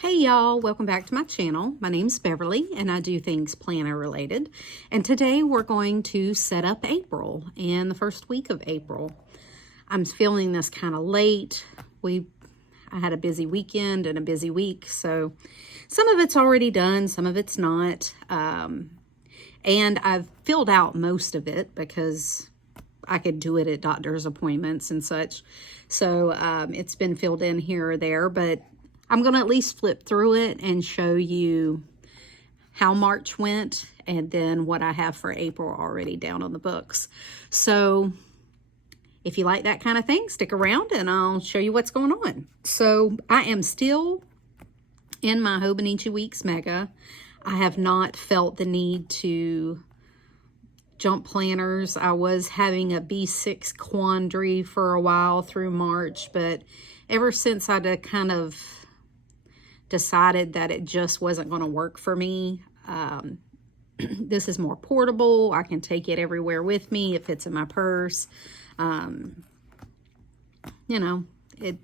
Hey y'all, welcome back to my channel. My name's Beverly and I do things planner related. And today we're going to set up April and the first week of April. I'm filming this kind of late. I had a busy weekend and a busy week, so some of it's already done, some of it's not. And I've filled out most of it because I could do it at doctor's appointments and such. So it's been filled in here or there, but I'm going to at least flip through it and show you how March went and then what I have for April already down on the books. So if you like that kind of thing, stick around and I'll show you what's going on. So I am still in my Hobonichi Weeks Mega. I have not felt the need to jump planners. I was having a B6 quandary for a while through March, but ever since I kind of decided that it just wasn't going to work for me. This is more portable. I can take it everywhere with me. It fits in my purse. You know, it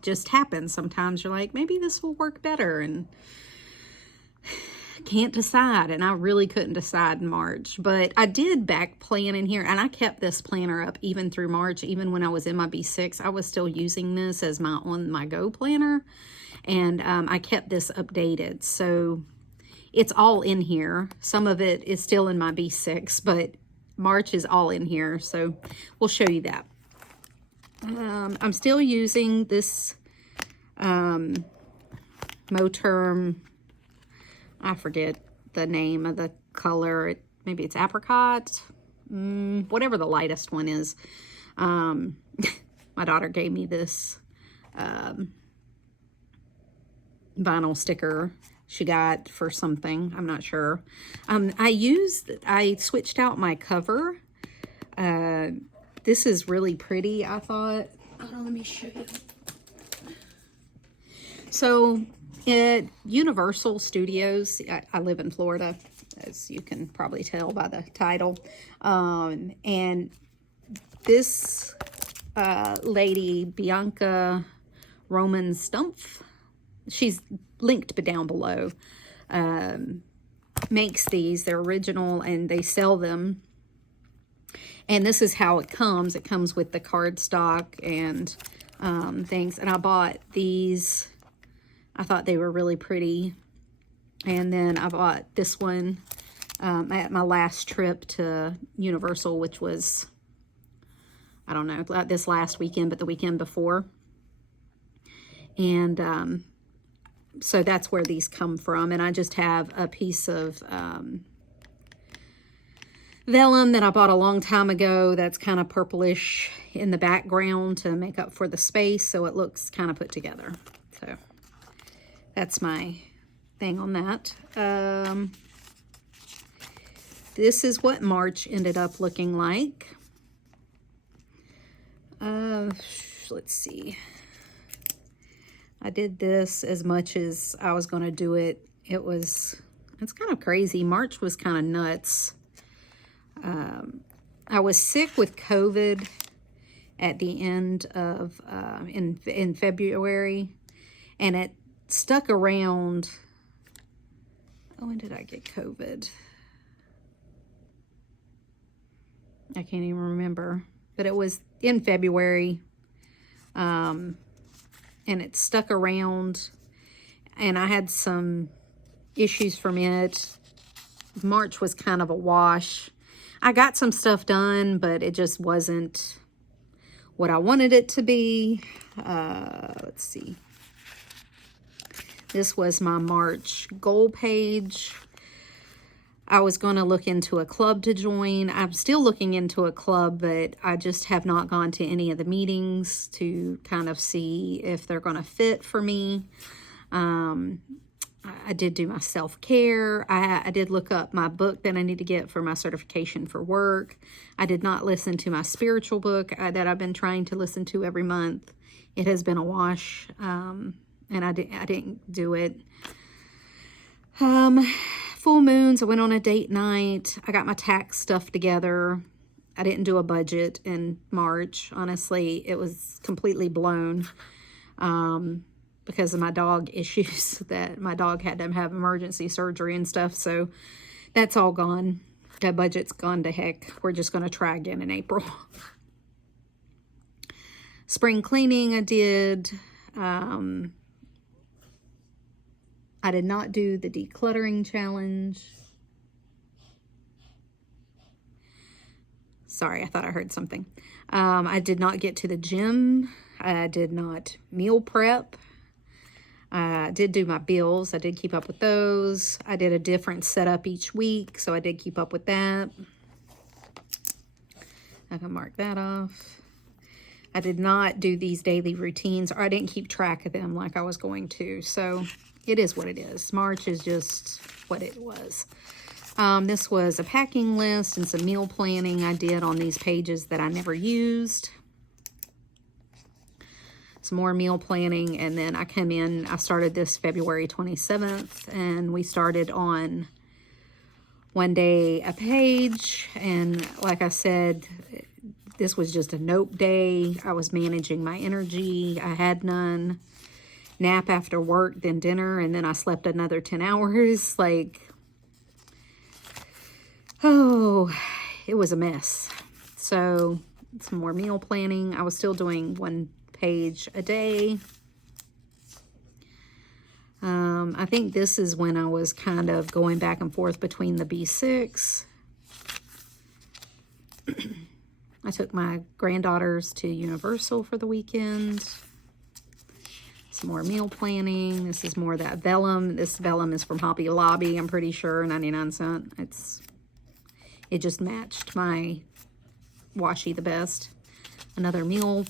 just happens. Sometimes you're like, maybe this will work better, and can't decide. And I really couldn't decide in March, but I did back plan in here, and I kept this planner up even through March. Even when I was in my B6, I was still using this as my on my go planner. And I kept this updated, so it's all in here. Some of it is still in my B6, but March is all in here, so we'll show you that. I'm still using this Moterm, I forget the name of the color, maybe it's apricot, whatever the lightest one is. My daughter gave me this vinyl sticker she got for something, I'm not sure. I switched out my cover. This is really pretty, I thought. Hold on, let me show you. So at Universal Studios, I live in Florida, as you can probably tell by the title, and this lady, Bianca Roman-Stumpff, she's linked down below, makes these. They're original and they sell them. And this is how it comes. It comes with the cardstock and things. And I bought these. I thought they were really pretty. And then I bought this one at my last trip to Universal, which was, I don't know, this last weekend, but the weekend before. And so that's where these come from. And I just have a piece of vellum that I bought a long time ago that's kind of purplish in the background to make up for the space, so it looks kind of put together. So that's my thing on that. This is what March ended up looking like. Let's see. I did this as much as I was going to do it. It's kind of crazy. March was kind of nuts. I was sick with COVID at the end of, in February, and it stuck around. Oh, when did I get COVID? I can't even remember, but it was in February. And it stuck around, and I had some issues from it. March was kind of a wash. I got some stuff done, but it just wasn't what I wanted it to be. Let's see. This was my March goal page. I was going to look into a club to join. I'm still looking into a club, but I just have not gone to any of the meetings to kind of see if they're going to fit for me. I did do my self-care. I did look up my book that I need to get for my certification for work. I did not listen to my spiritual book that I've been trying to listen to every month. It has been a wash, and I didn't do it. Full moons, I went on a date night. I got my tax stuff together. I didn't do a budget in March. Honestly, it was completely blown. because of my dog issues that my dog had to have emergency surgery and stuff. So that's all gone. That budget's gone to heck. We're just going to try again in April. Spring cleaning I did. I did not do the decluttering challenge. Sorry, I thought I heard something. I did not get to the gym. I did not meal prep. I did do my bills. I did keep up with those. I did a different setup each week, so I did keep up with that. I can mark that off. I did not do these daily routines, or I didn't keep track of them like I was going to. So it is what it is. March is just what it was. This was a packing list and some meal planning I did on these pages that I never used. Some more meal planning, and then I come in, I started this February 27th, and we started on one day a page, and like I said, this was just a note day. I was managing my energy. I had none. Nap after work, then dinner, and then I slept another 10 hours. Like, oh, it was a mess. So, some more meal planning. I was still doing one page a day. I think this is when I was kind of going back and forth between the B6. I took my granddaughters to Universal for the weekend. Some more meal planning. This is more that vellum. This vellum is from Hobby Lobby, I'm pretty sure, 99¢. It just matched my washi the best. Another meal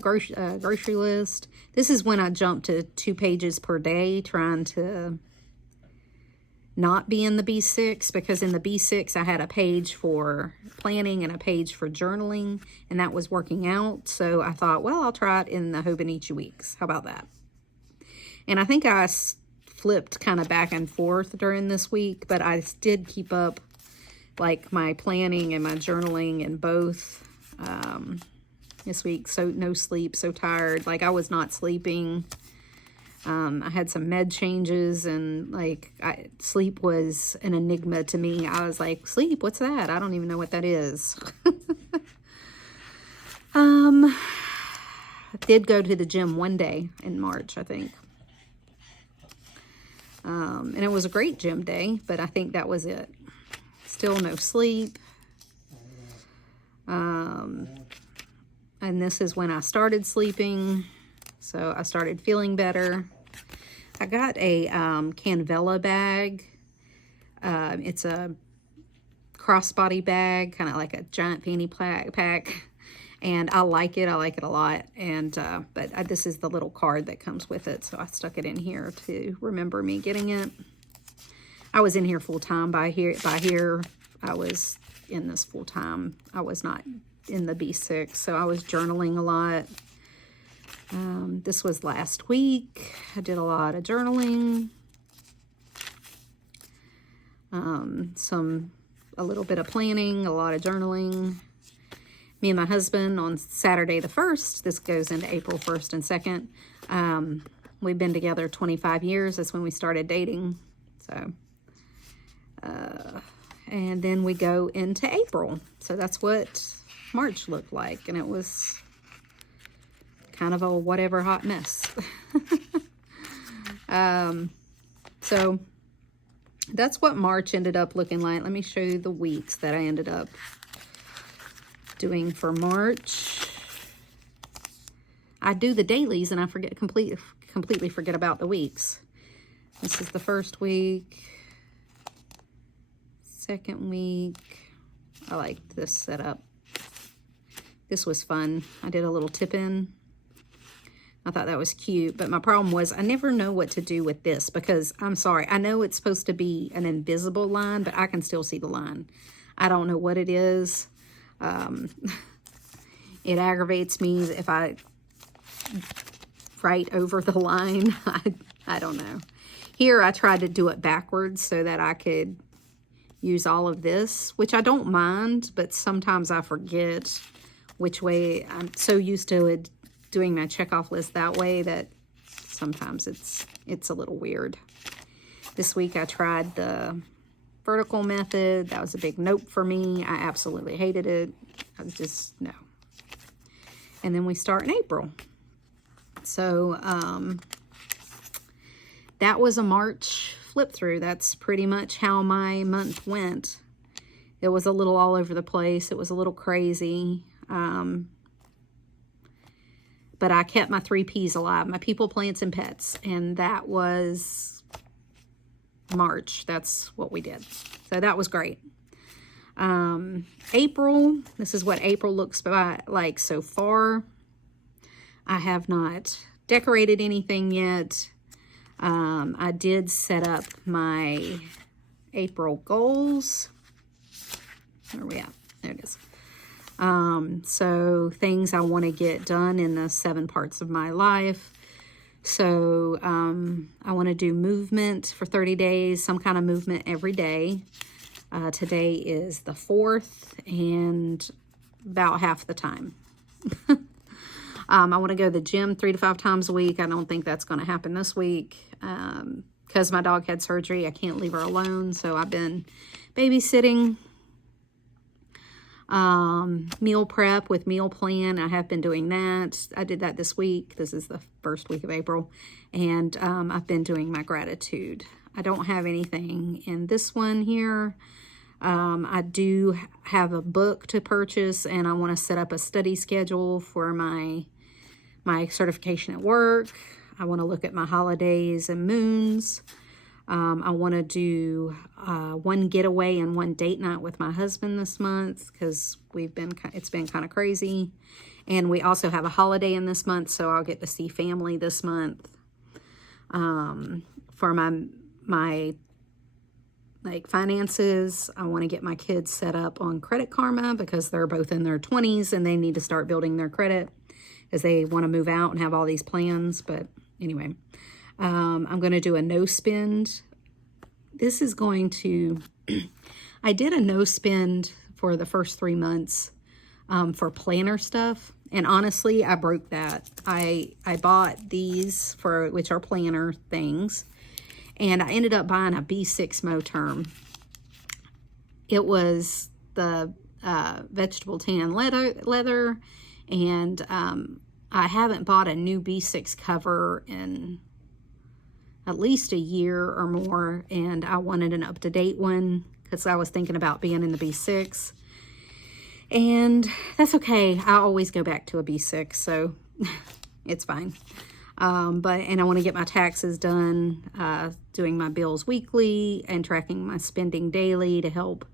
grocery list. This is when I jumped to 2 pages per day, trying to not be in the B6, because in the B6 I had a page for planning and a page for journaling, and that was working out. So I thought, well, I'll try it in the Hobonichi Weeks. How about that? And I think I flipped kind of back and forth during this week, but I did keep up like my planning and my journaling in both this week. So no sleep, so tired. Like, I was not sleeping. I had some med changes, and like sleep was an enigma to me. I was like, sleep, what's that? I don't even know what that is. I did go to the gym one day in March, I think. And it was a great gym day, but I think that was it. Still no sleep. And this is when I started sleeping. So I started feeling better. I got a Canvella bag. It's a crossbody bag, kind of like a giant fanny pack. And I like it. I like it a lot. And but this is the little card that comes with it. So I stuck it in here to remember me getting it. I was in here full time. By here, I was in this full time. I was not in the B6, so I was journaling a lot. This was last week. I did a lot of journaling. A little bit of planning, a lot of journaling. Me and my husband on Saturday the 1st, this goes into April 1st and 2nd. We've been together 25 years. That's when we started dating. So, and then we go into April. So that's what March looked like. And it was kind of a whatever hot mess. So that's what March ended up looking like. Let me show you the weeks that I ended up doing for March. I do the dailies and I completely forget about the weeks. This is the first week, second week. I like this setup. This was fun. I did a little tip-in. I thought that was cute, but my problem was I never know what to do with this because, I'm sorry, I know it's supposed to be an invisible line, but I can still see the line. I don't know what it is. It aggravates me if I write over the line. I don't know. Here I tried to do it backwards so that I could use all of this, which I don't mind, but sometimes I forget which way. I'm so used to it, doing my checkoff list that way, that sometimes it's a little weird. This week I tried the vertical method. That was a big nope for me. I absolutely hated it. I was just, no. And then we start in April. So that was a March flip through. That's pretty much how my month went. It was a little all over the place. It was a little crazy. But I kept my 3 Ps alive, my people, plants, and pets. And that was March. That's what we did. So that was great. April, this is what April looks like so far. I have not decorated anything yet. I did set up my April goals. Where are we at? There it is. So things I want to get done in the 7 parts of my life. So I want to do movement for 30 days, some kind of movement every day. Today is the 4th and about half the time. I want to go to the gym 3 to 5 times a week. I don't think that's going to happen this week because my dog had surgery. I can't leave her alone, so I've been babysitting. Meal prep with meal plan. I have been doing that. I did that this week. This is the first week of April. And I've been doing my gratitude. I don't have anything in this one here. I do have a book to purchase, and I want to set up a study schedule for my certification at work. I want to look at my holidays and moons. I want to do 1 getaway and 1 date night with my husband this month because it's been kind of crazy. And we also have a holiday in this month, so I'll get to see family this month. For my like finances, I want to get my kids set up on Credit Karma because they're both in their 20s and they need to start building their credit as they want to move out and have all these plans. But anyway, I'm going to do a no spend. This is going to, I did a no spend for the first 3 months for planner stuff. And honestly, I broke that. I bought these which are planner things. And I ended up buying a B6 Moterm. It was the vegetable tan leather. And I haven't bought a new B6 cover in at least a year or more, and I wanted an up-to-date one because I was thinking about being in the B6, and that's okay. I always go back to a B6, so it's fine. And I want to get my taxes done, doing my bills weekly and tracking my spending daily to help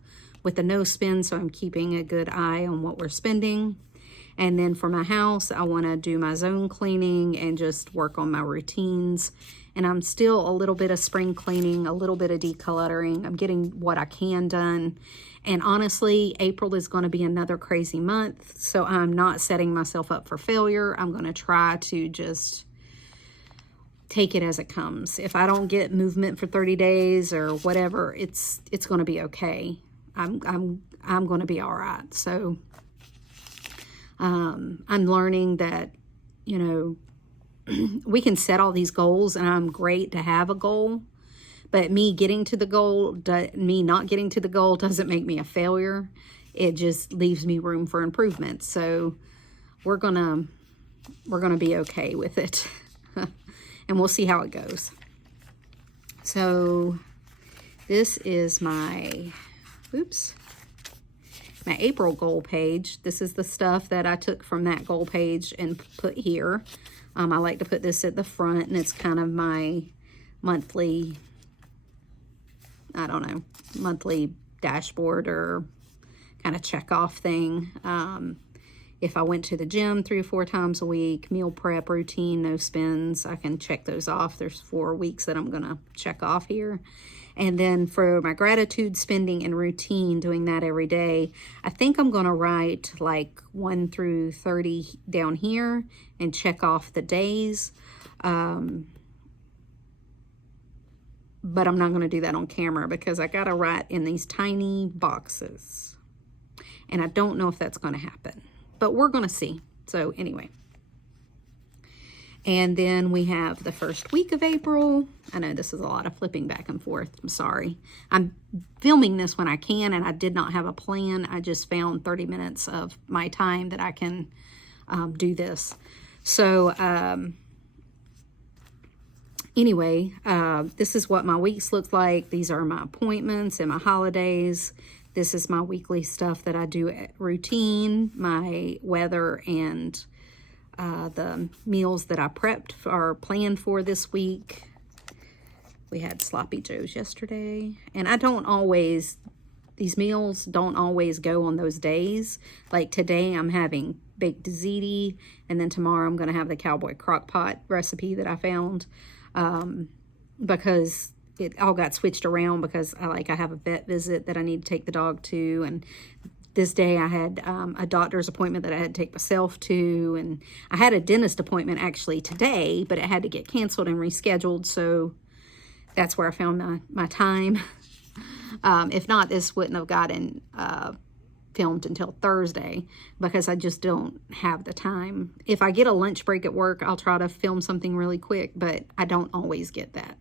with the no spend, so I'm keeping a good eye on what we're spending. And then for my house, I want to do my zone cleaning and just work on my routines. And I'm still a little bit of spring cleaning, a little bit of decluttering. I'm getting what I can done. And honestly, April is going to be another crazy month. So I'm not setting myself up for failure. I'm going to try to just take it as it comes. If I don't get movement for 30 days or whatever, it's going to be okay. I'm going to be all right. So I'm learning that, you know, we can set all these goals, and I'm great to have a goal, but me not getting to the goal doesn't make me a failure. It just leaves me room for improvement. So we're gonna be okay with it, and we'll see how it goes. So this is my April goal page. This is the stuff that I took from that goal page and put here. I like to put this at the front, and it's kind of my monthly, monthly dashboard or kind of check off thing. If I went to the gym 3 or 4 times a week, meal prep routine, no spends, I can check those off. There's 4 weeks that I'm going to check off here. And then for my gratitude spending and routine, doing that every day, I think I'm going to write like 1 through 30 down here and check off the days. But I'm not going to do that on camera because I got to write in these tiny boxes. And I don't know if that's going to happen, but we're going to see. So anyway. And then we have the first week of April. I know this is a lot of flipping back and forth. I'm sorry. I'm filming this when I can, and I did not have a plan. I just found 30 minutes of my time that I can do this. So anyway, this is what my weeks look like. These are my appointments and my holidays. This is my weekly stuff that I do at routine, my weather, and the meals that I prepped or planned for this week. We had Sloppy Joes yesterday, and I don't always, these meals don't always go on those days. Like today I'm having baked ziti, and then tomorrow I'm going to have the cowboy crock pot recipe that I found, because it all got switched around because I have a vet visit that I need to take the dog to, and this day I had a doctor's appointment that I had to take myself to, and I had a dentist appointment actually today, but it had to get canceled and rescheduled, so that's where I found my time. If not, this wouldn't have gotten filmed until Thursday because I just don't have the time. If I get a lunch break at work, I'll try to film something really quick, but I don't always get that.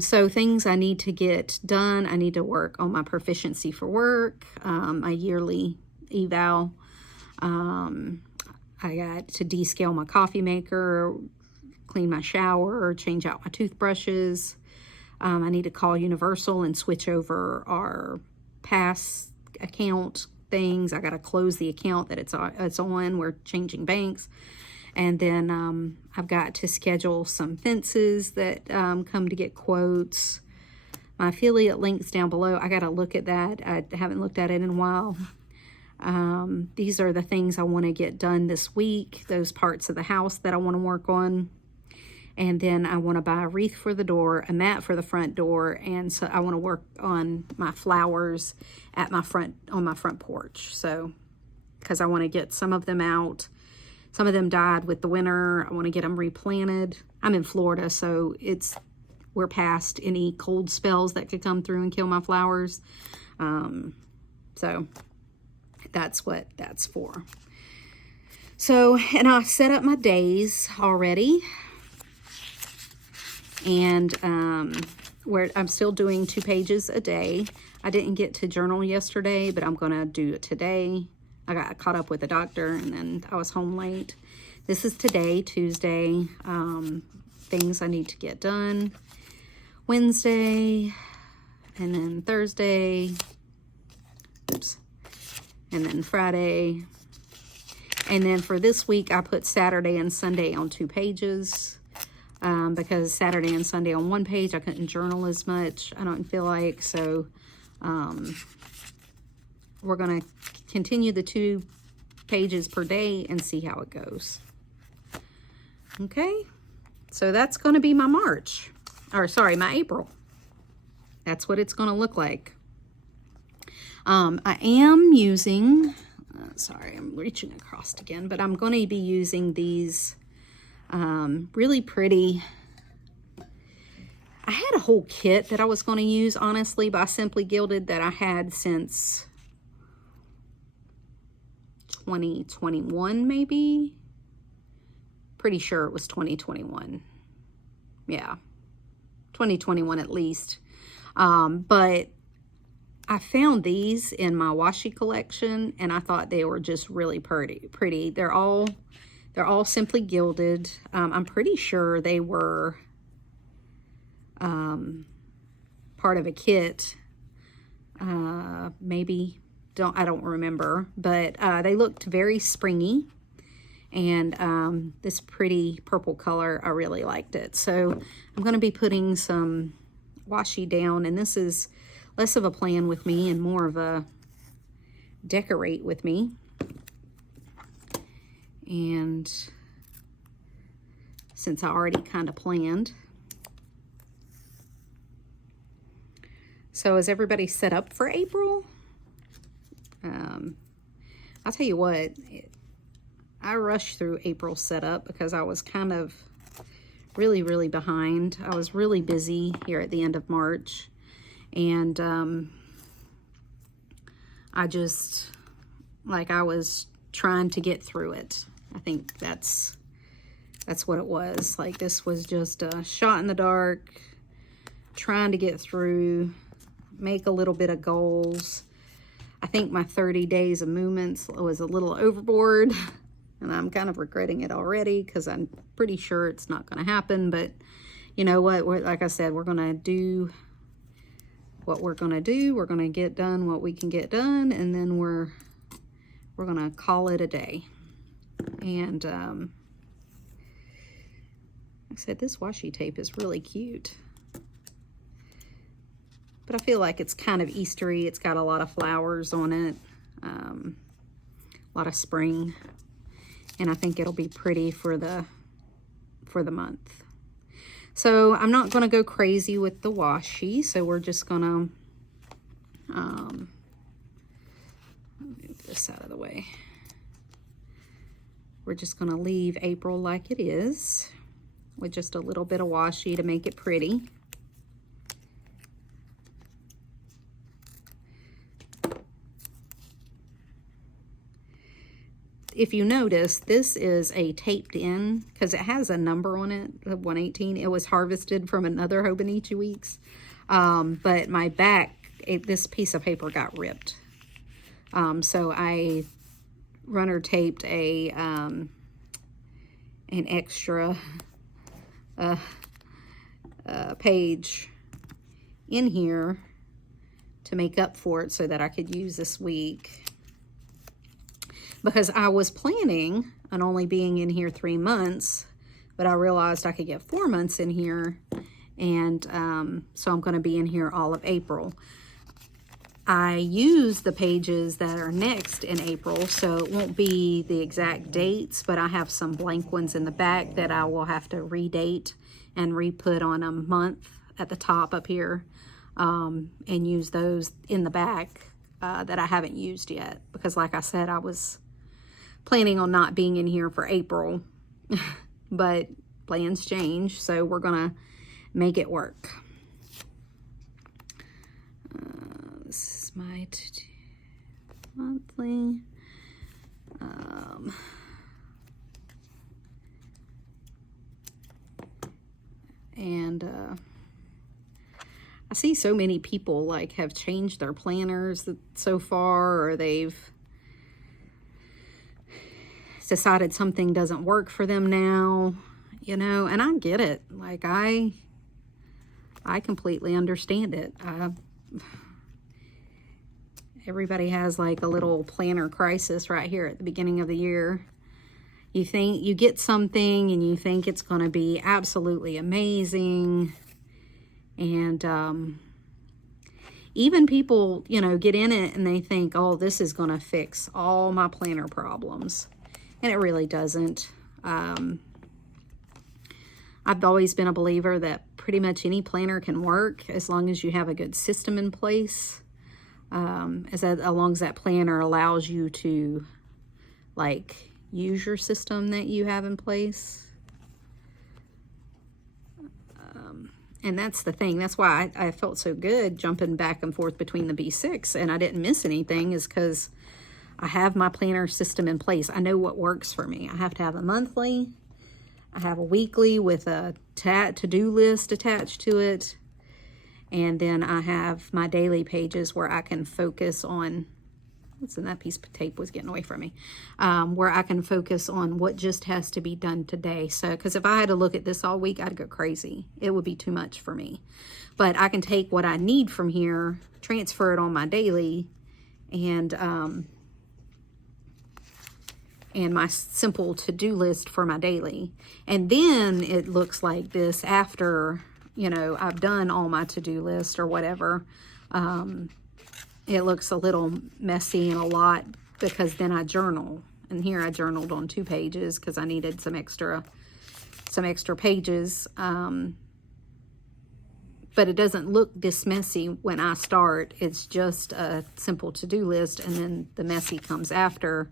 So things I need to get done. I need to work on my proficiency for work, my yearly eval. I got to descale my coffee maker, clean my shower, change out my toothbrushes. I need to call Universal and switch over our pass account things. I got to close the account that it's on. We're changing banks. And then I've got to schedule some fences that come to get quotes. My affiliate link's down below. I got to look at that. I haven't looked at it in a while. These are the things I want to get done this week. Those parts of the house that I want to work on. And then I want to buy a wreath for the door, a mat for the front door. And so I want to work on my flowers at on my front porch. So, because I want to get some of them out. Some of them died with the winter. I want to get them replanted. I'm in Florida, so we're past any cold spells that could come through and kill my flowers. So that's what that's for. So, and I set up my days already. And where I'm still doing 2 pages a day. I didn't get to journal yesterday, but I'm going to do it today. I got caught up with the doctor, and then I was home late. This is today, Tuesday. Things I need to get done. Wednesday, and then Thursday. Oops. And then Friday. And then for this week, I put Saturday and Sunday on 2 pages. Because Saturday and Sunday on 1 page, I couldn't journal as much. I don't feel like, so we're going to continue the 2 pages per day and see how it goes. Okay, so that's going to be my March, or sorry, my April. That's what it's going to look like. I am using, sorry, I'm reaching across again, but I'm going to be using these really pretty. I had a whole kit that I was going to use, honestly, by Simply Gilded that I had since 2021, maybe. Pretty sure it was 2021. Yeah, 2021 at least. But I found these in my washi collection, and I thought they were just really pretty. They're all Simply Gilded. I'm pretty sure they were part of a kit. Maybe, I don't remember, but they looked very springy, and this pretty purple color, I really liked it. So I'm going to be putting some washi down, and this is less of a plan with me and more of a decorate with me. And since I already kind of planned. So is everybody set up for April? I'll tell you what, I rushed through April's setup because I was kind of really behind. I was really busy here at the end of March, and I was trying to get through it. I think that's That's what it was. Like, this was just a shot in the dark, trying to get through, make a little bit of goals. I think my 30 days of movements was a little overboard, and I'm kind of regretting it already because I'm pretty sure it's not going to happen. But you know what? Like I said, we're going to do what we're going to do. We're going to get done what we can get done, and then we're going to call it a day. And like I said, this washi tape is really cute. But I feel like it's kind of Eastery. It's got a lot of flowers on it, a lot of spring. And I think it'll be pretty for the month. So I'm not going to go crazy with the washi. So we're just going to move this out of the way. We're just going to leave April like it is, with just a little bit of washi to make it pretty. If you notice, this is a taped in, because it has a number on it, 118. It was harvested from another Hobonichi Weeks. But my back, this piece of paper got ripped. So I runner taped an extra page in here to make up for it so that I could use this week. Because I was planning on only being in here 3 months, but I realized I could get 4 months in here, and so I'm going to be in here all of April. I use the pages that are next in April, so it won't be the exact dates, but I have some blank ones in the back that I will have to redate and re-put on a month at the top up here, and use those in the back that I haven't used yet, because like I said, I was planning on not being in here for April, but plans change, so we're gonna make it work. This is my monthly. I see so many people like have changed their planners so far, or they've decided something doesn't work for them now, you know, and I get it. Like, I completely understand it. Everybody has like a little planner crisis right here at the beginning of the year. You think you get something and you think it's going to be absolutely amazing, and even people, you know, get in it and they think, oh, this is going to fix all my planner problems. And it really doesn't. I've always been a believer that pretty much any planner can work as long as you have a good system in place. As long as that planner allows you to, like, use your system that you have in place. And that's the thing. That's why I felt so good jumping back and forth between the B6 and I didn't miss anything, is because I have my planner system in place. I know what works for me. I have to have a monthly. I have a weekly with a to-do list attached to it. And then I have my daily pages where I can focus on, what's in that piece of tape was getting away from me, where I can focus on what just has to be done today. So, because if I had to look at this all week, I'd go crazy. It would be too much for me. But I can take what I need from here, transfer it on my daily, and my simple to-do list for my daily. And then it looks like this after, you know, I've done all my to-do list or whatever. It looks a little messy and a lot, because then I journal. And here I journaled on 2 pages because I needed some extra pages. But it doesn't look this messy when I start. It's just a simple to-do list, and then the messy comes after.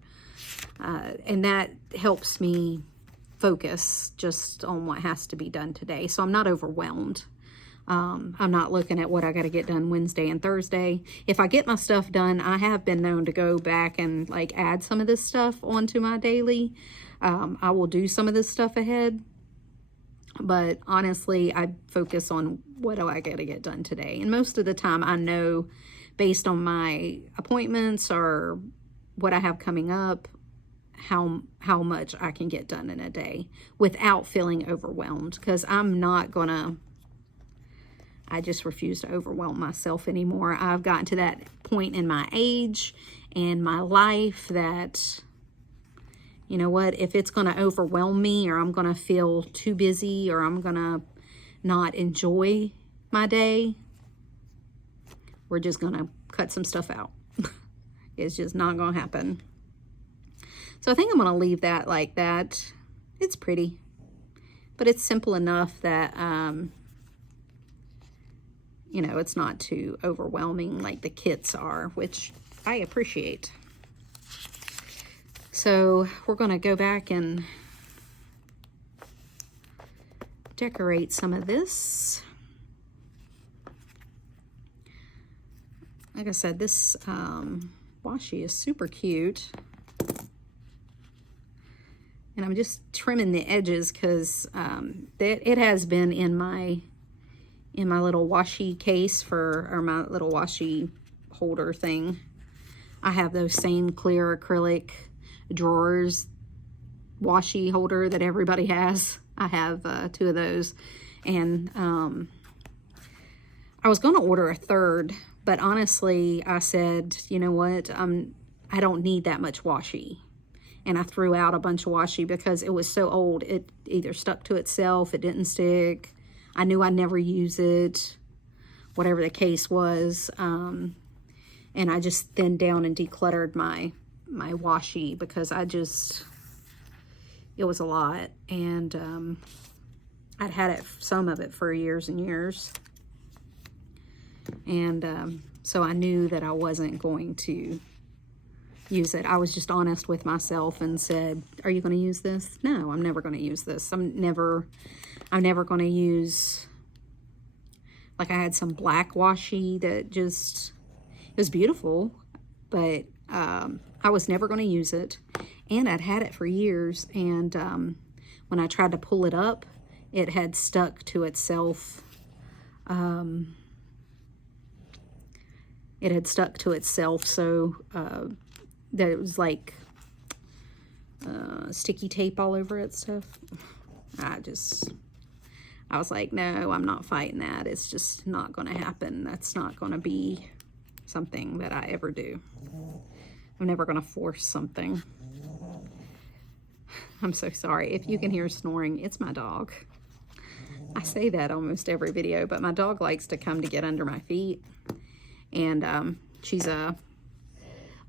And that helps me focus just on what has to be done today. So I'm not overwhelmed. I'm not looking at what I got to get done Wednesday and Thursday. If I get my stuff done, I have been known to go back and like add some of this stuff onto my daily. I will do some of this stuff ahead, but honestly, I focus on what do I got to get done today. And most of the time I know based on my appointments or what I have coming up, how much I can get done in a day without feeling overwhelmed, because I just refuse to overwhelm myself anymore. I've gotten to that point in my age and my life that, you know what, if it's going to overwhelm me, or I'm going to feel too busy, or I'm going to not enjoy my day, we're just going to cut some stuff out. It's just not going to happen. So I think I'm going to leave that like that. It's pretty, but it's simple enough that, you know, it's not too overwhelming like the kits are, which I appreciate. So we're going to go back and decorate some of this. Like I said, this washi is super cute. And I'm just trimming the edges because it has been in my little washi case or my little washi holder thing. I have those same clear acrylic drawers washi holder that everybody has. I have 2 of those, and I was going to order a third, but honestly I said, you know what, I don't need that much washi. And I threw out a bunch of washi because it was so old. It either stuck to itself, it didn't stick. I knew I'd never use it, whatever the case was. And I just thinned down and decluttered my washi because it was a lot. And I'd had some of it for years and years. And so I knew that I wasn't going to use it. I was just honest with myself and said, are you going to use this? No, I'm never going to use this. I'm never going to use, like I had some black washi that just, it was beautiful, but I was never going to use it. And I'd had it for years. And when I tried to pull it up, it had stuck to itself. So that it was like sticky tape all over it stuff. I was like, no, I'm not fighting that. It's just not going to happen. That's not going to be something that I ever do. I'm never going to force something. I'm so sorry. If you can hear snoring, it's my dog. I say that almost every video, but my dog likes to come to get under my feet. And she's a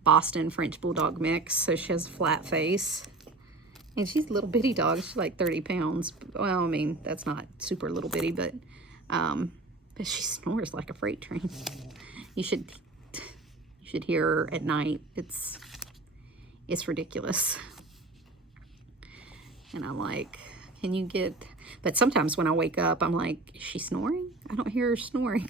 Boston French Bulldog mix, so she has a flat face. And she's a little bitty dog. She's like 30 pounds. Well, I mean, that's not super little bitty, but she snores like a freight train. You should hear her at night. It's ridiculous. And I'm like, can you get... But sometimes when I wake up, I'm like, is she snoring? I don't hear her snoring.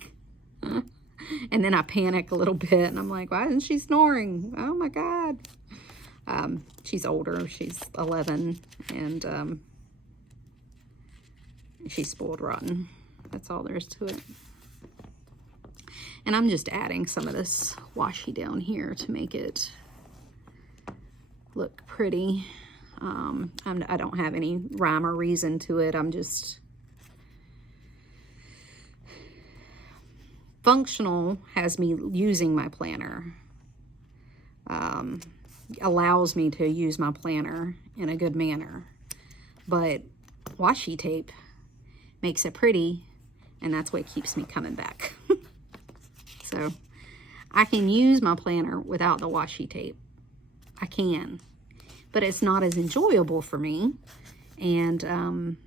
And then I panic a little bit, and I'm like, why isn't she snoring? Oh my God. She's older. She's 11, and she's spoiled rotten. That's all there is to it. And I'm just adding some of this washi down here to make it look pretty. I don't have any rhyme or reason to it. I'm just... Functional has me using my planner. Allows me to use my planner in a good manner. But washi tape makes it pretty, and that's what keeps me coming back. So I can use my planner without the washi tape. I can. But it's not as enjoyable for me. And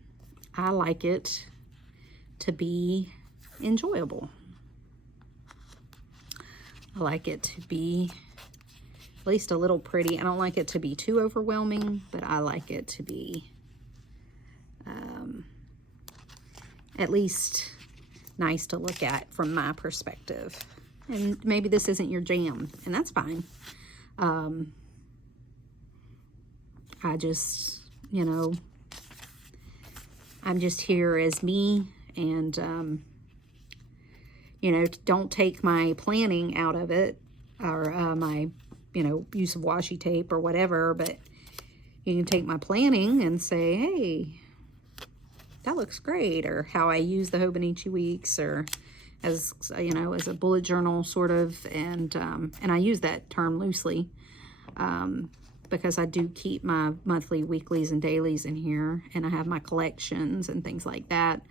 I like it to be enjoyable. I like it to be at least a little pretty. I don't like it to be too overwhelming, but I like it to be at least nice to look at from my perspective. And maybe this isn't your jam, and that's fine. I just, you know, I'm just here as me, and, you know, don't take my planning out of it, or my, you know, use of washi tape or whatever, but you can take my planning and say, hey, that looks great, or how I use the Hobonichi Weeks, or as, you know, as a bullet journal sort of, and I use that term loosely, because I do keep my monthly, weeklies, and dailies in here, and I have my collections and things like that.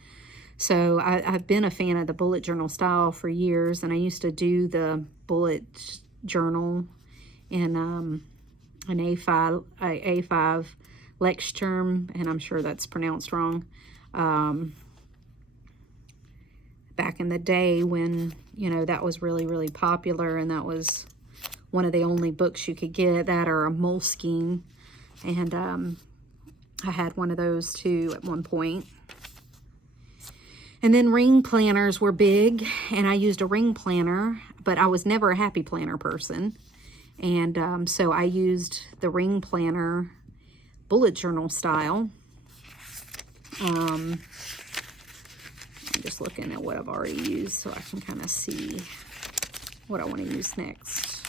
So I've been a fan of the bullet journal style for years, and I used to do the bullet journal in an A5 Lexterm, and I'm sure that's pronounced wrong. Back in the day when, you know, that was really, really popular, and that was one of the only books you could get, that or a Moleskine. And I had one of those too at one point. And then ring planners were big, and I used a ring planner, but I was never a happy planner person. And so I used the ring planner bullet journal style. I'm just looking at what I've already used so I can kind of see what I want to use next.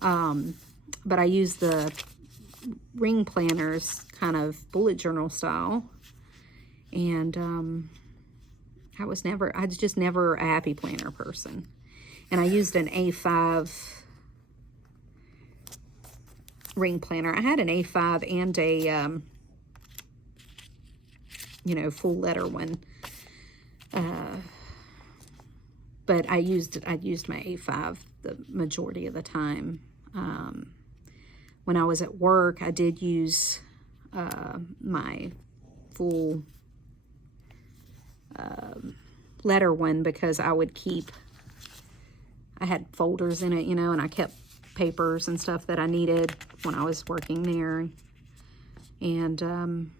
But I used the ring planners kind of bullet journal style, and I was just never a happy planner person. And I used an A5 ring planner. I had an A5 and a you know, full letter one, but I used my A5 the majority of the time. When I was at work, I did use my full letter one, because I had folders in it, you know, and I kept papers and stuff that I needed when I was working there. And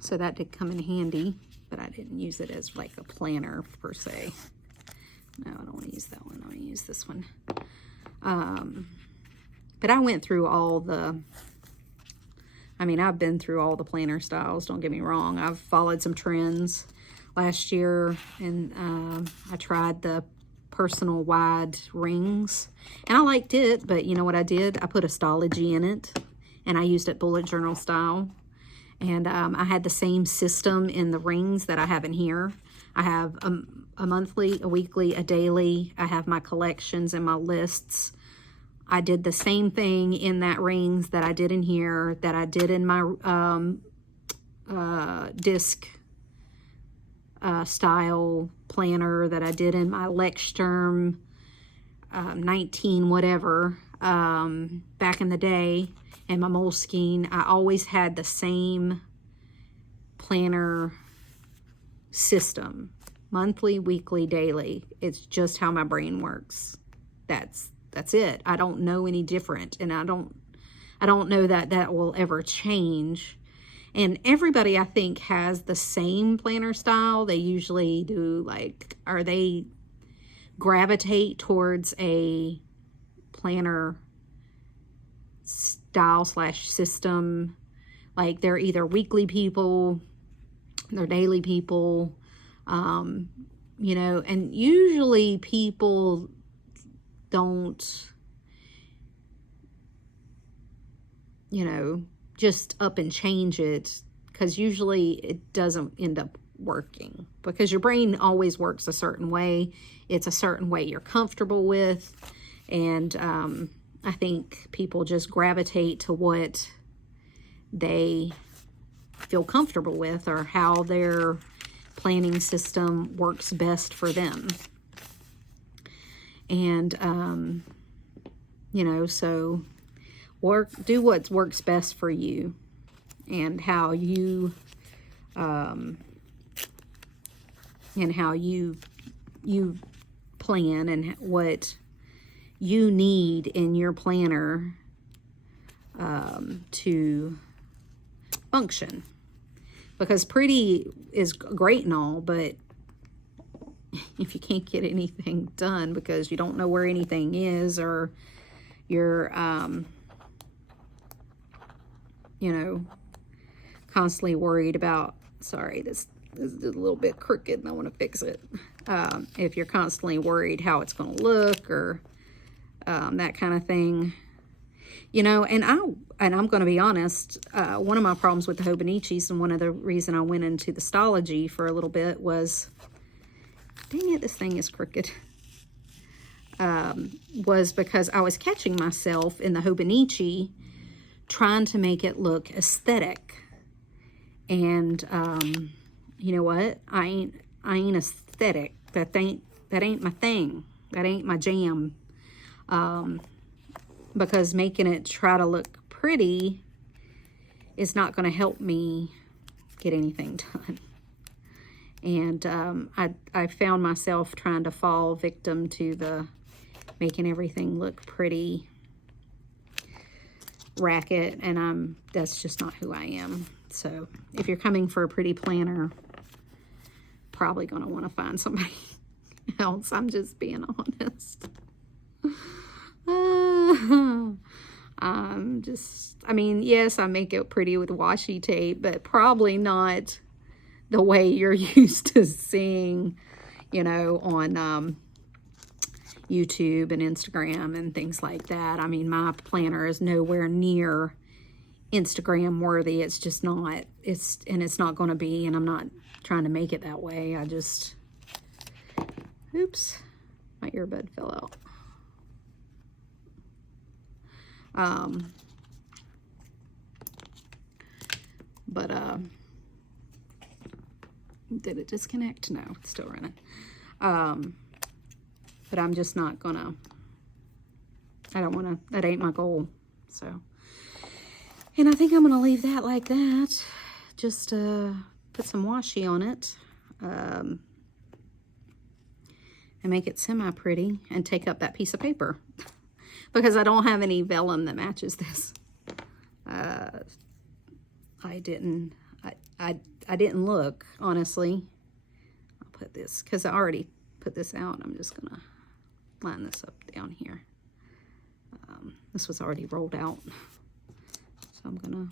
so that did come in handy, but I didn't use it as like a planner per se. No, I don't want to use that one. I want to use this one. But I went through I've been through all the planner styles, don't get me wrong. I've followed some trends last year, and I tried the personal wide rings, and I liked it, but you know what I did? I put a Stalogy in it, and I used it bullet journal style. And I had the same system in the rings that I have in here. I have a monthly, a weekly, a daily. I have my collections and my lists. I did the same thing in that rings that I did in here, that I did in my disc style planner, that I did in my Lexterm 19 whatever back in the day, and my Moleskine. I always had the same planner system, monthly, weekly, daily. It's just how my brain works. That's it. I don't know any different, and I don't know that will ever change. And everybody, I think, has the same planner style. They usually do, like, or they gravitate towards a planner style / system. Like, they're either weekly people, they're daily people, you know, and usually people don't, you know, just up and change it, because usually it doesn't end up working, because your brain always works a certain way. It's a certain way you're comfortable with, and I think people just gravitate to what they feel comfortable with, or how their planning system works best for them. And you know, so do what works best for you, and how you plan, and what you need in your planner to function. Because pretty is great and all, but if you can't get anything done because you don't know where anything is, or you're, you know, constantly worried about, sorry, this is a little bit crooked and I want to fix it. If you're constantly worried how it's going to look, or that kind of thing. You know, and I'm going to be honest, one of my problems with the Hobonichis, and one of the reason I went into the Stalogy for a little bit was, dang it, this thing is crooked, was because I was catching myself in the Hobonichi trying to make it look aesthetic. And you know what? I ain't aesthetic. That ain't my thing. That ain't my jam. Because making it try to look pretty is not going to help me get anything done. And I found myself trying to fall victim to the making everything look pretty racket, and that's just not who I am. So if you're coming for a pretty planner, probably going to want to find somebody else. I'm just being honest. I mean, yes, I make it pretty with washi tape, but probably not the way you're used to seeing, you know, on YouTube and Instagram and things like that. I mean, my planner is nowhere near Instagram worthy. It's just not. It's not going to be, and I'm not trying to make it that way. I just, oops, my earbud fell out. Did it disconnect? No, it's still running. But I'm just not gonna, I don't wanna, that ain't my goal. So, and I think I'm gonna leave that like that. Just put some washi on it. And make it semi-pretty and take up that piece of paper. Because I don't have any vellum that matches this. I didn't look, honestly. I'll put this, because I already put this out. I'm just gonna line this up down here. This was already rolled out. So I'm gonna,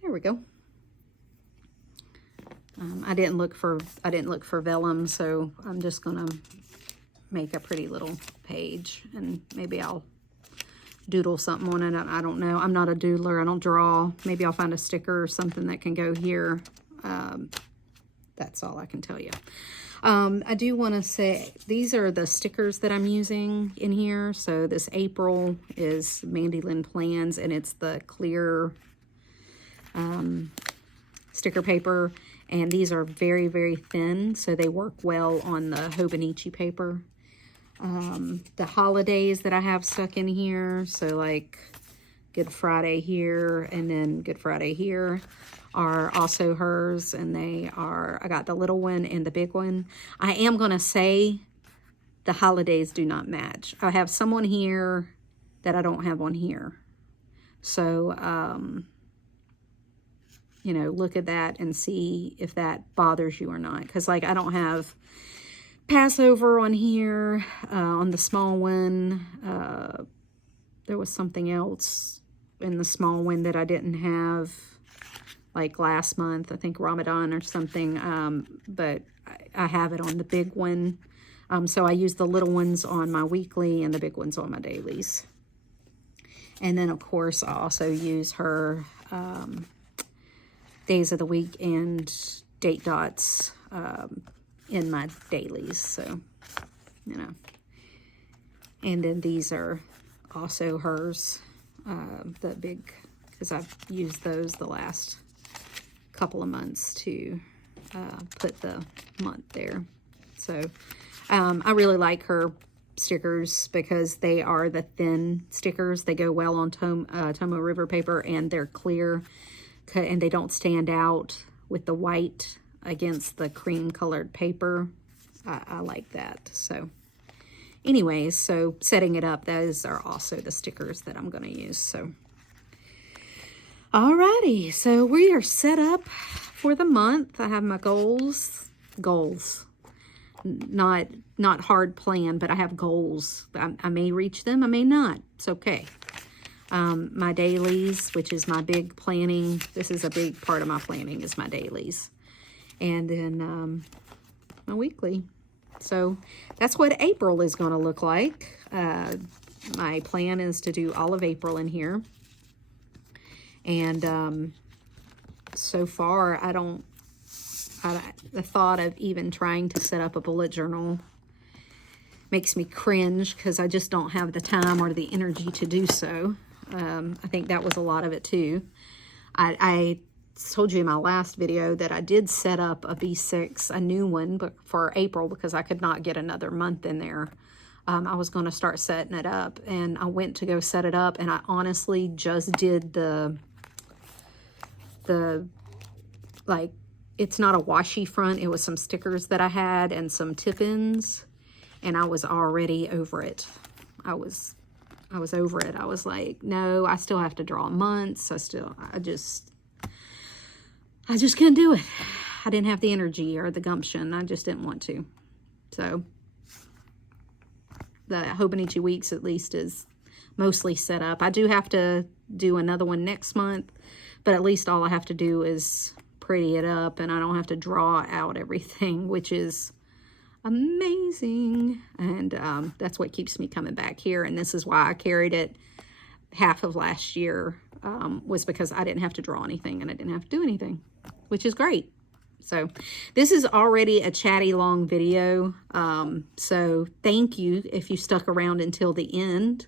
there we go. I didn't look for vellum, so I'm just gonna make a pretty little page, and maybe I'll doodle something on it. I don't know. I'm not a doodler. I don't draw. Maybe I'll find a sticker or something that can go here. That's all I can tell you. I do want to say these are the stickers that I'm using in here. So this April is Mandy Plans, and it's the clear sticker paper. And these are very, very thin, so they work well on the Hobonichi paper. The holidays that I have stuck in here, so like Good Friday here and then Good Friday here, are also hers. And they are, I got the little one and the big one. I am going to say the holidays do not match. I have someone here that I don't have on here. So, you know, look at that and see if that bothers you or not. Because, like, I don't have Passover on here. On the small one, there was something else in the small one that I didn't have, like last month. I think Ramadan or something. But I have it on the big one. So I use the little ones on my weekly and the big ones on my dailies. And then, of course, I also use her days of the week and date dots in my dailies. So, you know. And then these are also hers, the big, because I've used those the last couple of months to put the month there. So, I really like her stickers because they are the thin stickers. They go well on Tomo River paper, and they're clear, and they don't stand out with the white against the cream colored paper. I like that. So anyways, so setting it up, those are also the stickers that I'm going to use. So alrighty, so we are set up for the month. I have my goals. Not hard plan, but I have goals. I may reach them, I may not. It's okay. My dailies, which is my big planning. This is a big part of my planning, is my dailies. And then my weekly. So that's what April is going to look like. My plan is to do all of April in here. And so far, the thought of even trying to set up a bullet journal makes me cringe because I just don't have the time or the energy to do so. I think that was a lot of it too. I told you in my last video that I did set up a B6, a new one, but for April because I could not get another month in there. I was going to start setting it up, and I went to go set it up, and I honestly just did the like, it's not a washi front, it was some stickers that I had and some tip-ins, and I was already over it. I was over it. I was like, no, I still have to draw months. I just couldn't do it. I didn't have the energy or the gumption. I just didn't want to. So the Hobonichi Weeks at least is mostly set up. I do have to do another one next month, but at least all I have to do is pretty it up, and I don't have to draw out everything, which is amazing. And that's what keeps me coming back here, and this is why I carried it half of last year, was because I didn't have to draw anything and I didn't have to do anything, which is great. So this is already a chatty long video, so thank you if you stuck around until the end.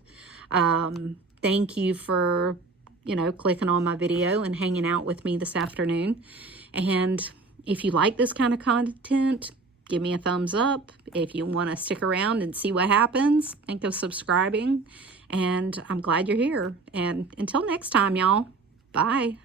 Thank you for, you know, clicking on my video and hanging out with me this afternoon. And if you like this kind of content, give me a thumbs up. If you want to stick around and see what happens, think of subscribing. And I'm glad you're here. And until next time, y'all, bye.